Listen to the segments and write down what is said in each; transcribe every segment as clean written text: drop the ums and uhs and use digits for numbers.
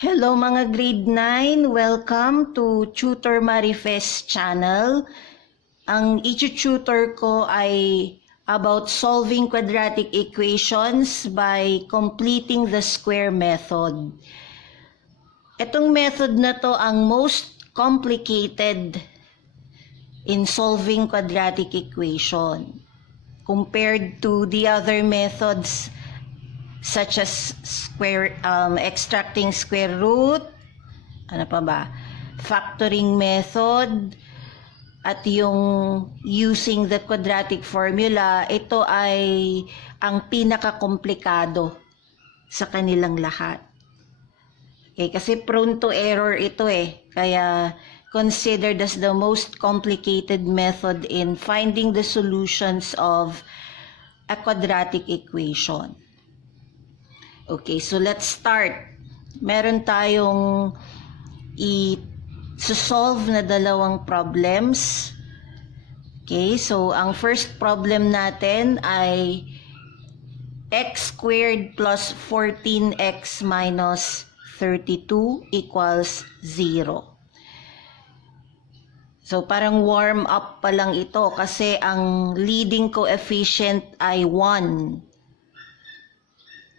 Hello mga grade 9, welcome to Tutor Marifes channel. Ang i-tutor ko ay about solving quadratic equations by completing the square method. Itong method na to ang most complicated in solving quadratic equation compared to the other methods such as extracting square root, ano pa ba, factoring method, at yung using the quadratic formula. Ito ay ang pinaka-komplikado sa kanilang lahat. Okay, kasi prone to error ito kaya considered as the most complicated method in finding the solutions of a quadratic equation. Okay, so let's start. Meron tayong i-solve na dalawang problems. Okay, so ang first problem natin ay x squared plus 14x minus 32 equals 0. So parang warm up pa lang ito kasi ang leading coefficient ay 1.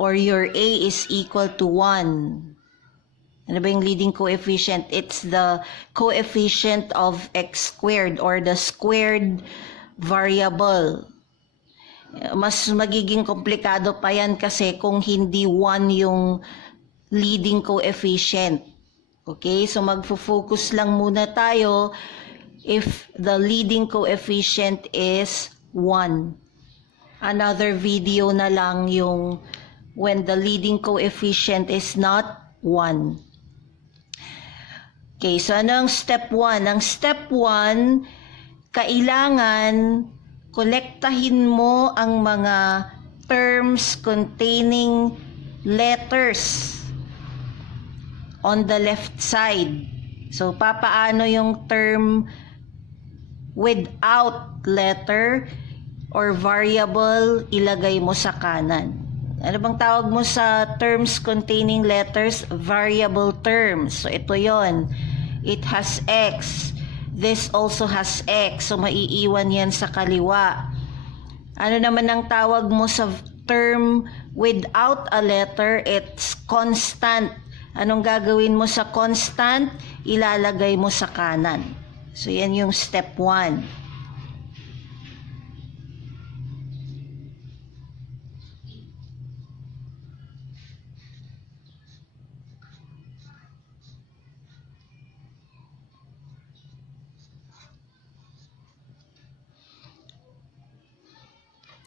Or your a is equal to 1. Ano ba yung leading coefficient? It's the coefficient of x squared or the squared variable. Mas magiging komplikado pa yan kasi kung hindi 1 yung leading coefficient. Okay, so magfo-focus lang muna tayo if the leading coefficient is 1. Another video na lang yung when the leading coefficient is not 1. Okay, so ano ang step 1? Ang step 1, kailangan kolektahin mo ang mga terms containing letters on the left side. So, papaano yung term without letter or variable ilagay mo sa kanan? Ano bang tawag mo sa terms containing letters? Variable terms. So, ito yon. It has x. This also has x. So, maiiwan yan sa kaliwa. Ano naman ang tawag mo sa term without a letter? It's constant. Anong gagawin mo sa constant? Ilalagay mo sa kanan. So, yan yung step 1.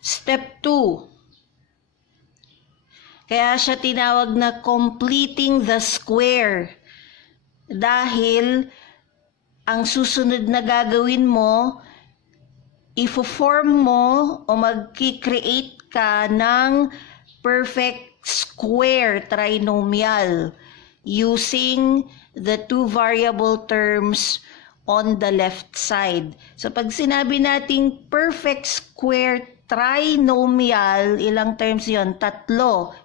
Step 2. Kaya siya tinawag na completing the square. Dahil ang susunod na gagawin mo, ifo-form mo o mag-create ka ng perfect square trinomial using the two variable terms on the left side. So pag sinabi nating perfect square trinomial, ilang terms yon? 3.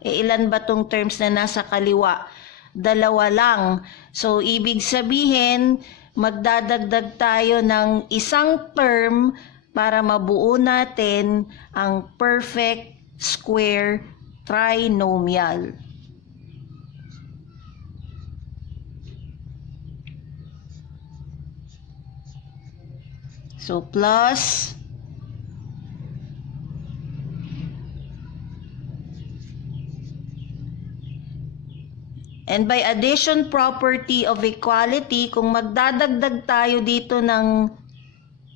Ilan ba tong terms na nasa kaliwa? 2 lang. So, ibig sabihin, magdadagdag tayo ng isang term para mabuo natin ang perfect square trinomial. So, plus and by addition property of equality, kung magdadagdag tayo dito ng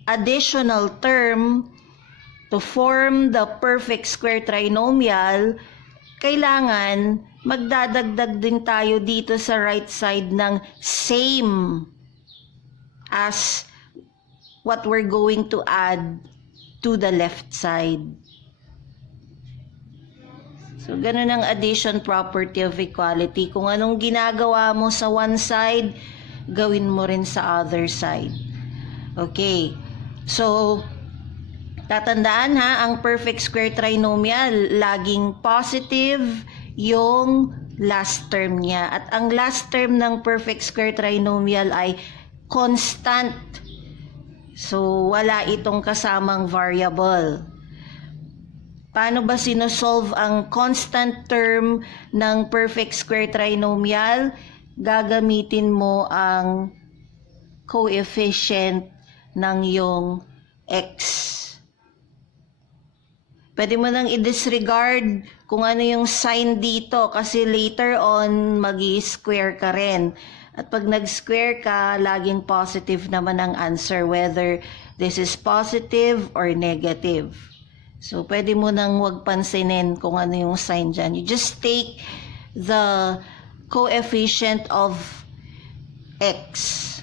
additional term to form the perfect square trinomial, kailangan magdadagdag din tayo dito sa right side ng same as what we're going to add to the left side. So, ganun ang addition property of equality. Kung anong ginagawa mo sa one side, gawin mo rin sa other side. Okay. So, tatandaan ang perfect square trinomial, laging positive yung last term niya. At ang last term ng perfect square trinomial ay constant. So, wala itong kasamang variable. Paano ba sinosolve ang constant term ng perfect square trinomial? Gagamitin mo ang coefficient ng iyong x. Pwede mo nang i-disregard kung ano yung sign dito kasi later on mag-i-square ka rin. At pag nag-square ka, laging positive naman ang answer whether this is positive or negative. So, pwede mo nang huwag pansinin kung ano yung sign dyan. You just take the coefficient of x.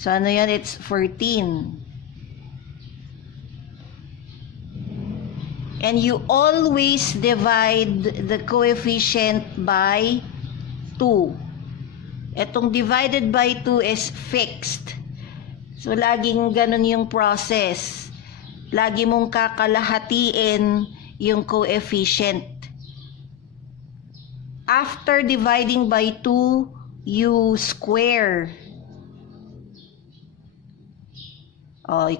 So, ano yan? It's 14. And you always divide the coefficient by 2. Etong divided by 2 is fixed. So, laging ganun yung process. Lagi mong kakalahatiin yung coefficient. After dividing by 2, you square.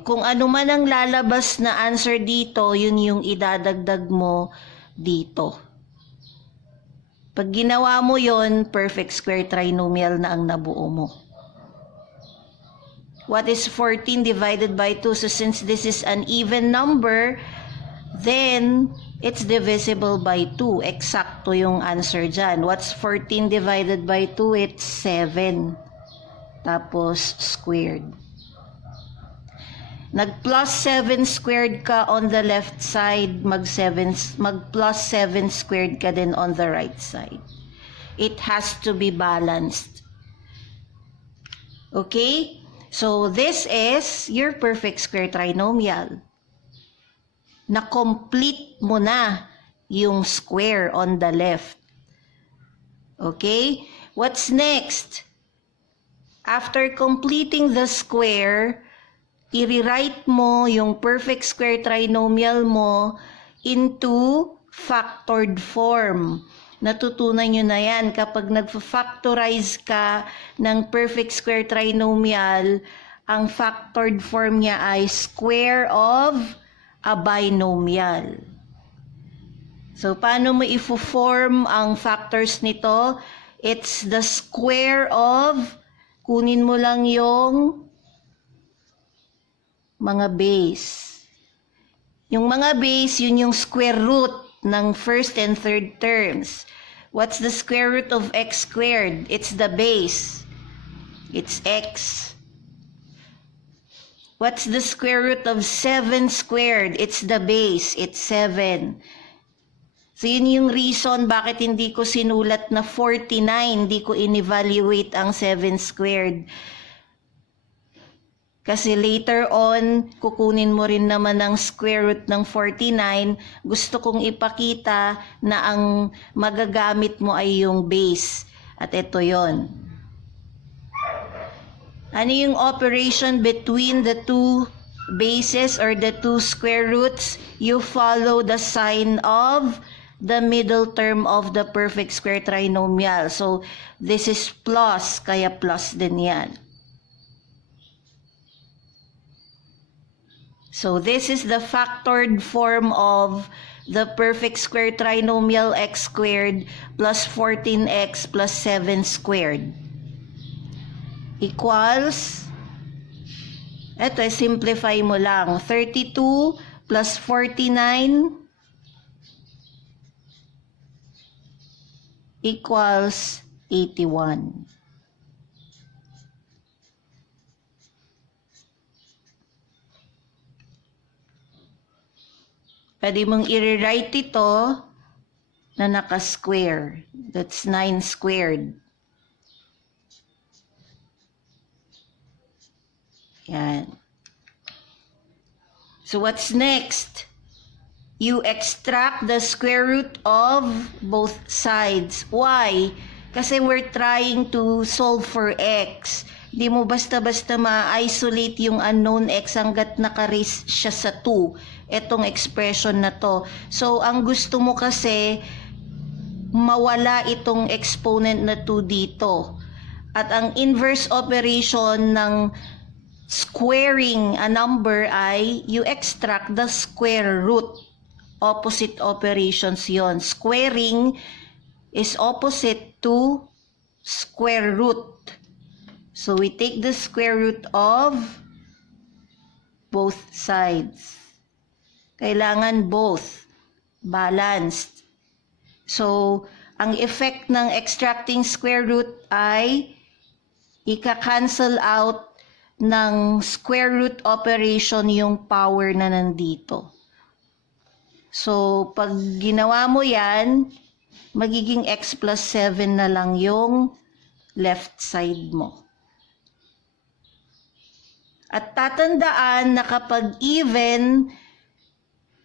Kung ano man ang lalabas na answer dito, yun yung idadagdag mo dito. Pag ginawa mo yun, perfect square trinomial na ang nabuo mo. What is 14 divided by 2? So since this is an even number, then it's divisible by 2. Eksakto yung answer dyan. What's 14 divided by 2? It's 7. Tapos squared. Nag-plus 7 squared ka on the left side, mag-plus 7 squared ka din on the right side. It has to be balanced. Okay? So, this is your perfect square trinomial. Na-complete mo na yung square on the left. Okay? What's next? After completing the square, i-rewrite mo yung perfect square trinomial mo into factored form. Natutunan nyo na yan. Kapag nag-factorize ka ng perfect square trinomial, ang factored form niya ay square of a binomial. So, paano mo i-form ang factors nito? It's the square of, kunin mo lang yung mga base. Yung mga base, yun yung square root ng first and third terms. What's the square root of x squared? It's the base. It's x. What's the square root of 7 squared? It's the base. It's 7. So yun yung reason bakit hindi ko sinulat na 49. Hindi ko in-evaluate ang 7 squared. Kasi later on, kukunin mo rin naman ang square root ng 49. Gusto kong ipakita na ang magagamit mo ay yung base. At ito yon. Ano yung operation between the two bases or the two square roots? You follow the sign of the middle term of the perfect square trinomial. So, this is plus, kaya plus din yan. So, this is the factored form of the perfect square trinomial x squared plus 14x plus 7 squared equals, eto, simplify mo lang, 32 plus 49 equals 81. Pwede mong i-rewrite ito na naka-square. That's 9 squared. Yan. So what's next? You extract the square root of both sides. Why? Kasi we're trying to solve for x. Hindi mo basta-basta ma-isolate yung unknown x hanggat naka-raise siya sa 2. Etong expression na to. So, ang gusto mo kasi, mawala itong exponent na 2 dito. At ang inverse operation ng squaring a number ay you extract the square root. Opposite operations yon. Squaring is opposite to square root. So we take the square root of both sides. Kailangan both balanced. So, ang effect ng extracting square root ay ika-cancel out ng square root operation yung power na nandito. So, pag ginawa mo yan, magiging x plus 7 na lang yung left side mo. At tatandaan na kapag even,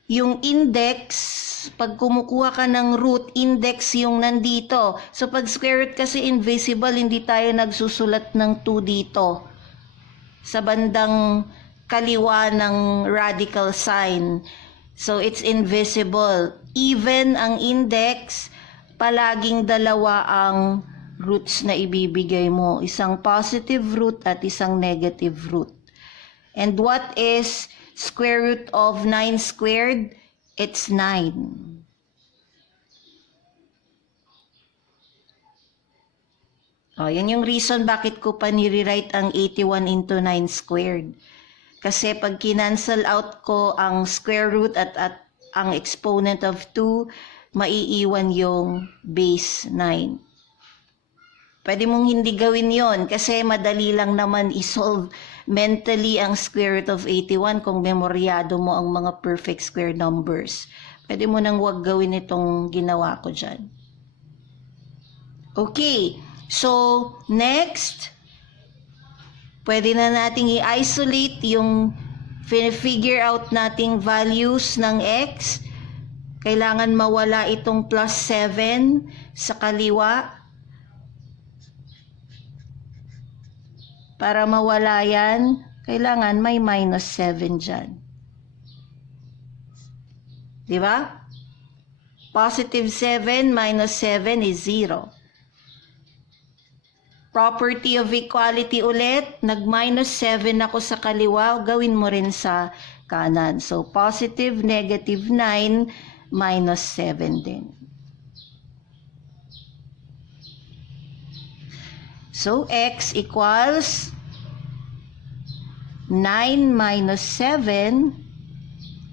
yung index, pag kumukuha ka ng root, index yung nandito. So pag square root kasi invisible, hindi tayo nagsusulat ng 2 dito. Sa bandang kaliwa ng radical sign. So it's invisible. Even ang index, palaging dalawa ang roots na ibibigay mo. Isang positive root at isang negative root. And what is square root of 9 squared? It's 9. Yan yung reason bakit ko pa nire-write ang 81 into 9 squared. Kasi pag kinancel out ko ang square root at ang exponent of 2, maiiwan yung base 9. Pwede mong hindi gawin yon kasi madali lang naman isolve mentally ang square root of 81 kung memoryado mo ang mga perfect square numbers. Pwede mo nang wag gawin itong ginawa ko dyan. Okay, so next, pwede na nating i-isolate yung figure out nating values ng x. Kailangan mawala itong plus 7 sa kaliwa. Para mawala yan, kailangan may minus 7 dyan. Di ba? Positive 7 minus 7 is 0. Property of equality ulit, nag-minus 7 ako sa kaliwa, gawin mo rin sa kanan. So, positive, negative 9, minus 7 din. So, x equals 9 minus 7.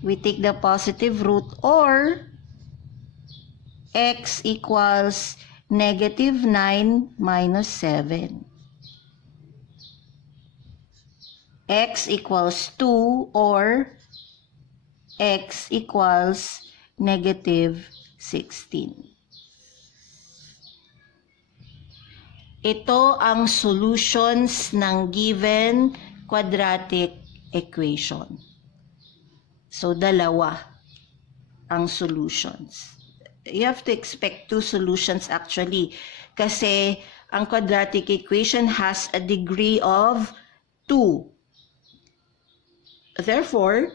We take the positive root, or x equals negative 9 minus 7. X equals 2 or x equals negative 16. Ito ang solutions ng given quadratic equation. So, dalawa ang solutions. You have to expect 2 solutions actually. Kasi ang quadratic equation has a degree of 2. Therefore,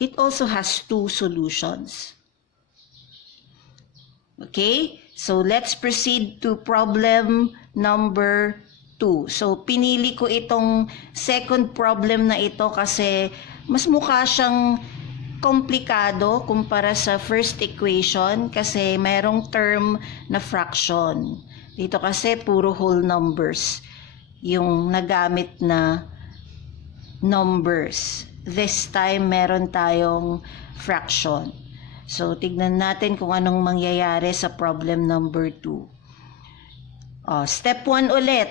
it also has 2 solutions. Okay? So, let's proceed to problem number 2. So, pinili ko itong second problem na ito kasi mas mukha siyang komplikado kumpara sa first equation kasi mayroong term na fraction. Dito kasi puro whole numbers yung nagamit na numbers. This time, meron tayong fraction. So, tignan natin kung anong mangyayari sa problem number 2. Step 1 ulit.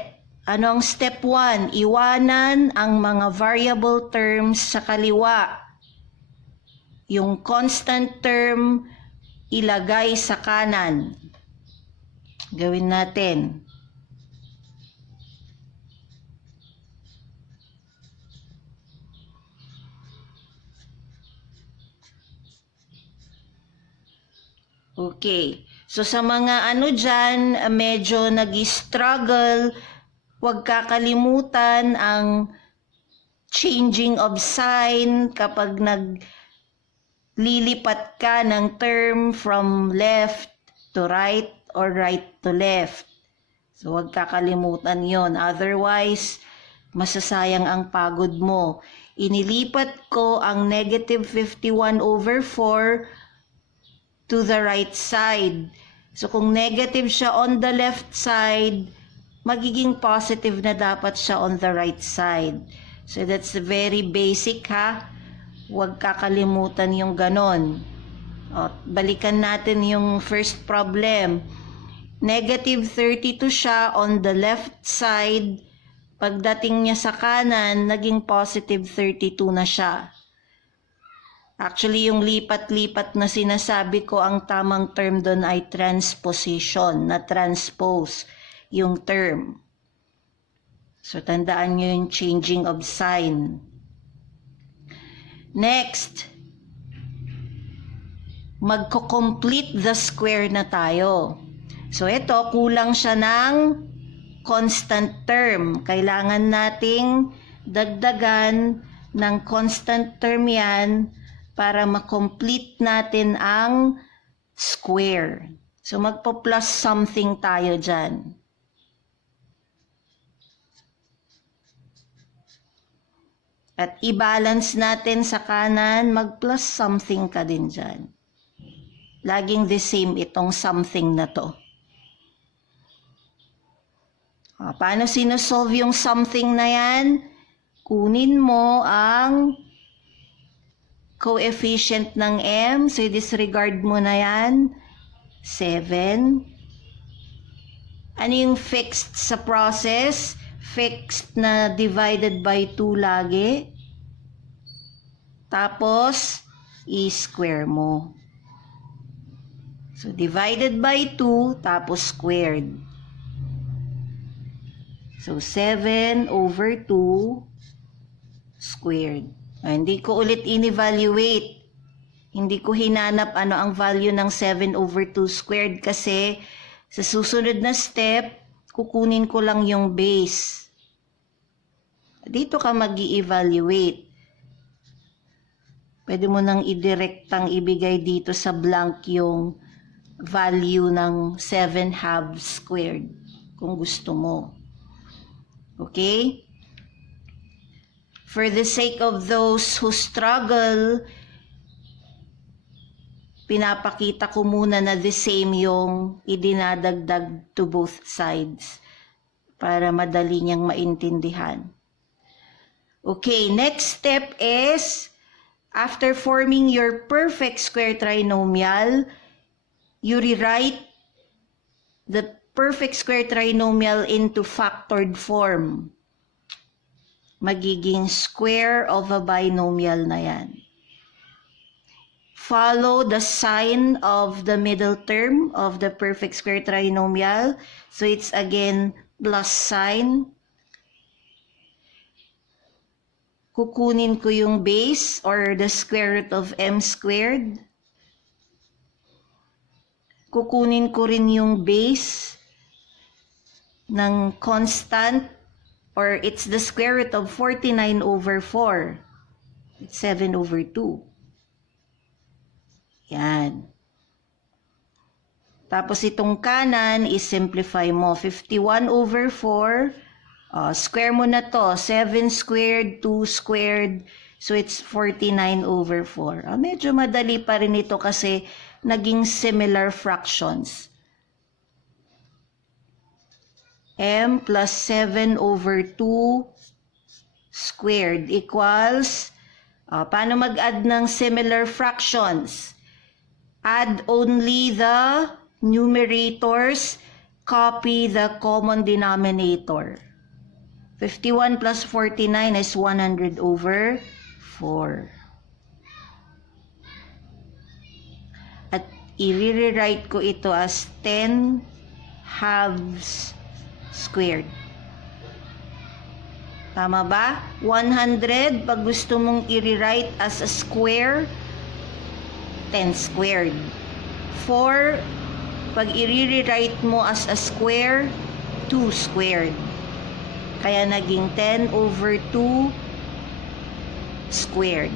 Ano ang step 1? Iwanan ang mga variable terms sa kaliwa. Yung constant term, ilagay sa kanan. Gawin natin. Okay. So sa mga ano dyan, medyo nag-struggle, huwag kakalimutan ang changing of sign kapag naglilipat ka ng term from left to right or right to left. So, huwag kakalimutan yon. Otherwise, masasayang ang pagod mo. Inilipat ko ang negative 51/4 to the right side. So, kung negative siya on the left side, magiging positive na dapat siya on the right side. So, that's very basic ha. Huwag kakalimutan yung ganon. O, balikan natin yung first problem. Negative 32 siya on the left side. Pagdating niya sa kanan, naging positive 32 na siya. Actually, yung lipat-lipat na sinasabi ko, ang tamang term doon ay transposition, na transpose yung term. So, tandaan nyo yung changing of sign. Next, magko-complete the square na tayo. So, ito, kulang siya ng constant term. Kailangan nating dagdagan ng constant term yan para ma-complete natin ang square. So, magpo-plus something tayo dyan. At i-balance natin sa kanan, mag-plus something ka din dyan. Laging the same itong something na to. Paano sinosolve yung something na yan? Kunin mo ang coefficient ng m. So, disregard mo na yan. 7. Ano yung fixed sa process? Fixed na divided by 2 lagi. Tapos, i-square mo. So, divided by 2, tapos squared. So, 7/2 squared. Hindi ko ulit in-evaluate. Hindi ko hinanap ano ang value ng 7/2 squared kasi sa susunod na step, kukunin ko lang yung base. Dito ka mag-i-evaluate. Pwede mo nang i-directang ibigay dito sa blank yung value ng 7/2 squared kung gusto mo. Okay? For the sake of those who struggle, pinapakita ko muna na the same yung idinadagdag to both sides para madali niyang maintindihan. Okay, next step is, after forming your perfect square trinomial, you rewrite the perfect square trinomial into factored form. Magiging square of a binomial na yan. Follow the sign of the middle term of the perfect square trinomial. So it's again plus sign. Kukunin ko yung base or the square root of m squared. Kukunin ko rin yung base ng constant, or it's the square root of 49/4. It's 7/2. Yan. Tapos itong kanan, is-simplify mo. 51/4. Square mo na to. 7 squared, 2 squared. So it's 49/4. Medyo madali pa rin ito kasi naging similar fractions. M plus 7/2 squared equals, paano mag-add ng similar fractions? Add only the numerators, copy the common denominator. 51 plus 49 is 100/4. At i-rewrite ko ito as 10 halves squared. Tama ba? 100, pag gusto mong i-rewrite as a square, 10 squared. 4, pag i-rewrite mo as a square, 2 squared. Kaya naging 10/2 squared.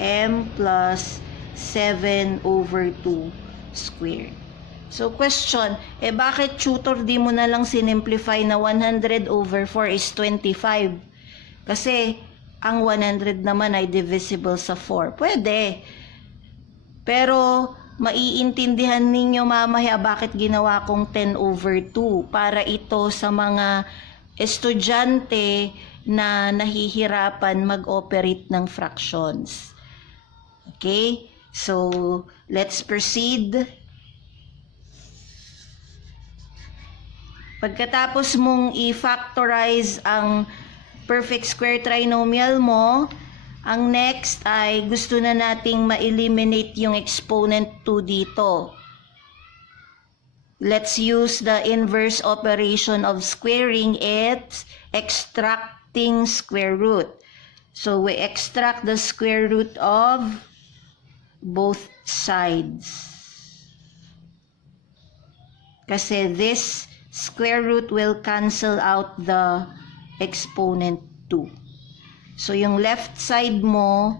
M plus 7 over 2 squared. So question, bakit tutor di mo na lang sinimplify na 100 over 4 is 25? Kasi ang 100 naman ay divisible sa 4. Pwede. Pero maiintindihan ninyo mamaya bakit ginawa kong 10 over 2 para ito sa mga estudyante na nahihirapan mag-operate ng fractions. Okay? So, let's proceed. Pagkatapos mong i-factorize ang perfect square trinomial mo, ang next ay gusto na nating ma-eliminate yung exponent 2 dito. Let's use the inverse operation of squaring. It's extracting square root. So we extract the square root of both sides. Kasi this square root will cancel out the exponent 2. So yung left side mo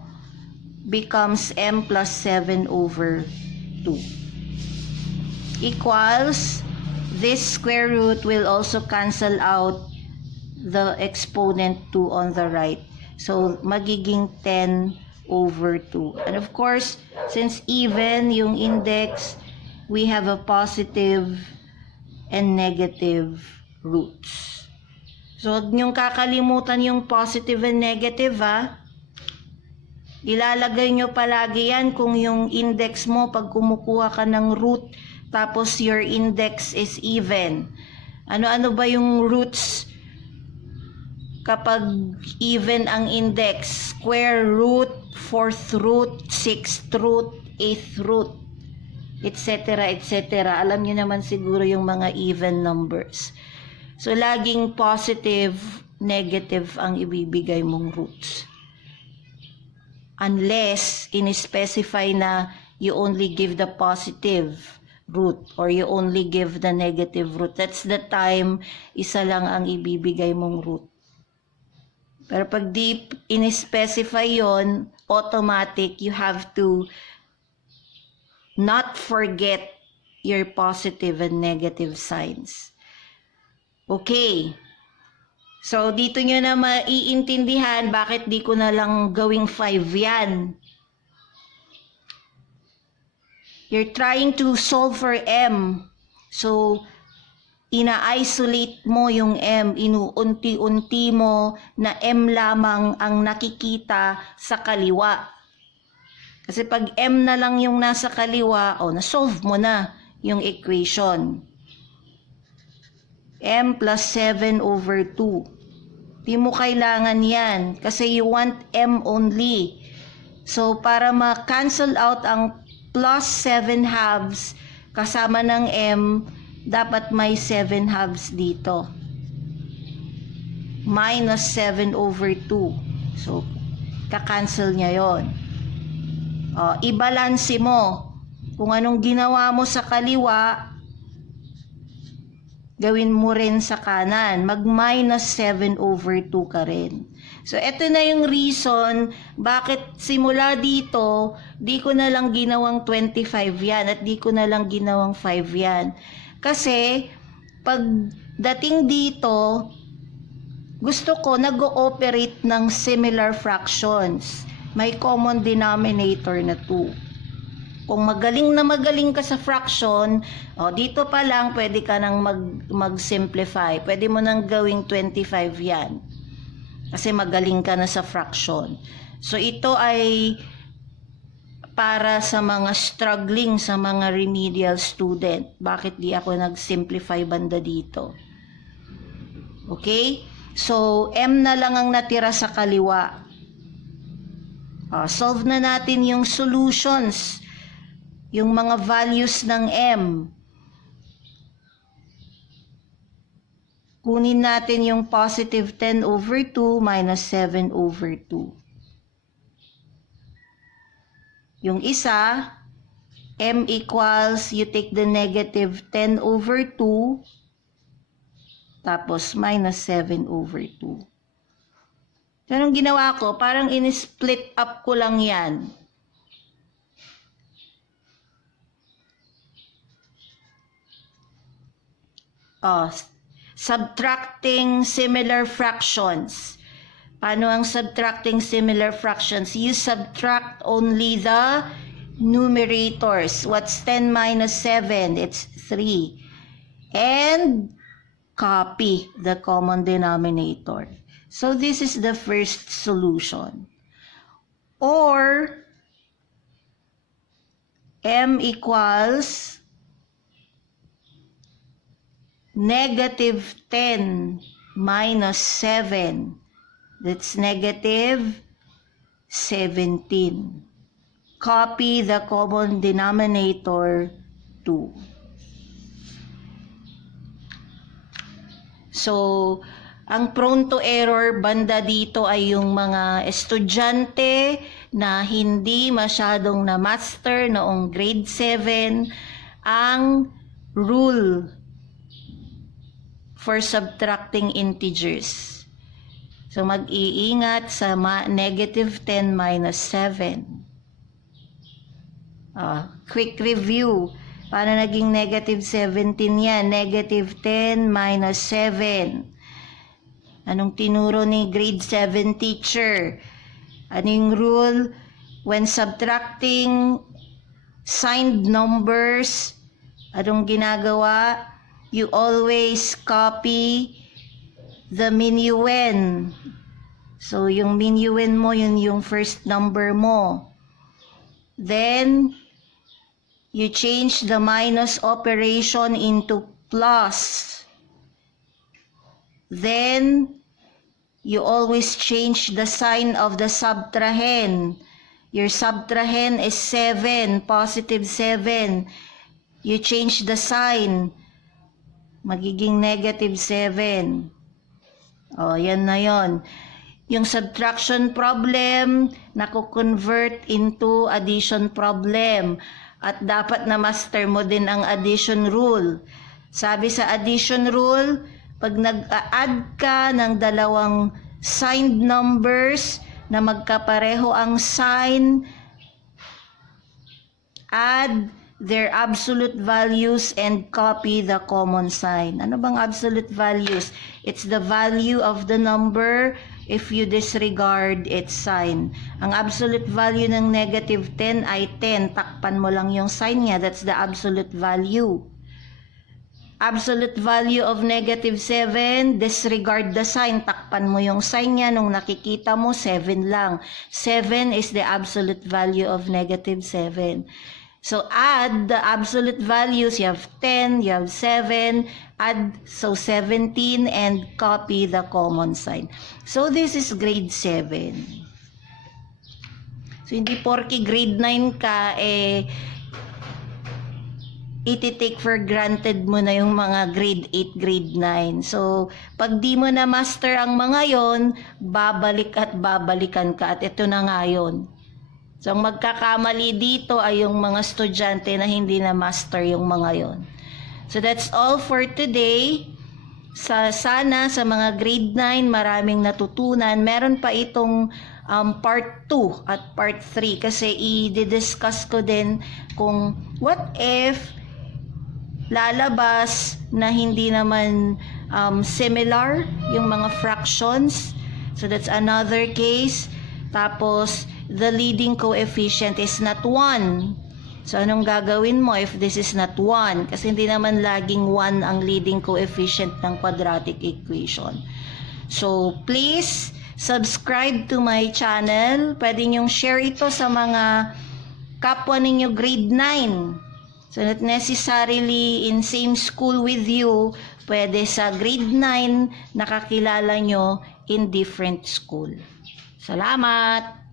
becomes m plus 7 over 2. Equals, this square root will also cancel out the exponent 2 on the right. So magiging 10 over 2. And of course, since even yung index, we have a positive and negative roots. So, huwag niyong kakalimutan yung positive and negative, ha? Ilalagay niyo palagi yan kung yung index mo, pag kumukuha ka ng root, tapos your index is even. Ano-ano ba yung roots kapag even ang index? Square root, fourth root, sixth root, eighth root, etc. etc. Alam niyo naman siguro yung mga even numbers. So, laging positive, negative ang ibibigay mong roots. Unless, in-specify na you only give the positive root or you only give the negative root. That's the time, isa lang ang ibibigay mong root. Pero pag di in-specify yon, automatic, you have to not forget your positive and negative signs. Okay. So, dito nyo na maiintindihan bakit di ko na lang gawing 5 yan. You're trying to solve for m. So, ina-isolate mo yung m. Inuunti-unti mo na m lamang ang nakikita sa kaliwa. Kasi pag m na lang yung nasa kaliwa, na-solve mo na yung equation. M plus 7 over 2. Di mo kailangan yan kasi you want m only. So, para ma-cancel out ang plus 7 halves kasama ng m, dapat may 7 halves dito. Minus 7 over 2. So, ka-cancel niya yon. I-balance mo. Kung anong ginawa mo sa kaliwa, gawin mo rin sa kanan. Mag-minus 7 over 2 ka rin. So, eto na yung reason bakit simula dito, di ko na lang ginawang 25 yan at di ko na lang ginawang 5 yan. Kasi, pag dating dito, gusto ko nag-ooperate ng similar fractions. May common denominator na 2. Kung magaling na magaling ka sa fraction, dito pa lang pwede ka nang mag-simplify. Pwede mo nang gawing 25 yan. Kasi magaling ka na sa fraction. So ito ay para sa mga struggling, sa mga remedial student. Bakit di ako nag-simplify banda dito? Okay? So m na lang ang natira sa kaliwa. Solve na natin yung solutions. Yung mga values ng m. Kunin natin yung positive 10 over 2 minus 7 over 2. Yung isa, m equals, you take the negative 10 over 2, tapos minus 7 over 2. So, anong ginawa ko? Parang in-split up ko lang yan. Subtracting similar fractions. Paano ang subtracting similar fractions? You subtract only the numerators. What's 10 minus 7? It's 3. And copy the common denominator. So this is the first solution. Or m equals negative 10 minus 7. That's negative 17. Copy the common denominator 2. So, ang prone to error banda dito ay yung mga estudyante na hindi masyadong na-master noong grade 7 ang rule for subtracting integers. So, mag-iingat sa negative 10 minus 7. Quick review. Paano naging negative 17 yan? Negative 10 minus 7. Anong tinuro ni grade 7 teacher? Anong rule? When subtracting signed numbers, anong ginagawa? You always copy the minuend. So, yung minuend mo, yun yung first number mo. Then, you change the minus operation into plus. Then, you always change the sign of the subtrahend. Your subtrahend is 7, positive 7. You change the sign. Magiging negative 7. Yan na yon. Yung subtraction problem, naku-convert into addition problem. At dapat na master mo din ang addition rule. Sabi sa addition rule, pag nag-add ka ng dalawang signed numbers na magkapareho ang sign, add their absolute values and copy the common sign. Ano bang absolute values? It's the value of the number if you disregard its sign. Ang absolute value ng negative 10 ay 10. Takpan mo lang yung sign niya. That's the absolute value. Absolute value of negative 7, disregard the sign. Takpan mo yung sign niya. Nung nakikita mo, 7 lang. 7 is the absolute value of negative 7. So, add the absolute values. You have 10, you have 7, add, so 17, and copy the common sign. So, this is grade 7. So, hindi porke grade 9 ka, iti-take for granted mo na yung mga grade 8, grade 9. So, pag di mo na master ang mga yon, babalik at babalikan ka. At ito na nga yun. So, ang magkakamali dito ay yung mga estudyante na hindi na master yung mga yon. So, that's all for today. Sana sa mga grade 9, maraming natutunan. Meron pa itong part 2 at part 3 kasi i-discuss ko din kung what if lalabas na hindi naman similar yung mga fractions. So, that's another case. Tapos, the leading coefficient is not 1. So, anong gagawin mo if this is not 1? Kasi hindi naman laging 1 ang leading coefficient ng quadratic equation. So, please subscribe to my channel. Pwede niyong share ito sa mga kapwa ninyo grade 9. So, not necessarily in same school with you. Pwede sa grade 9 nakakilala nyo in different school. Salamat!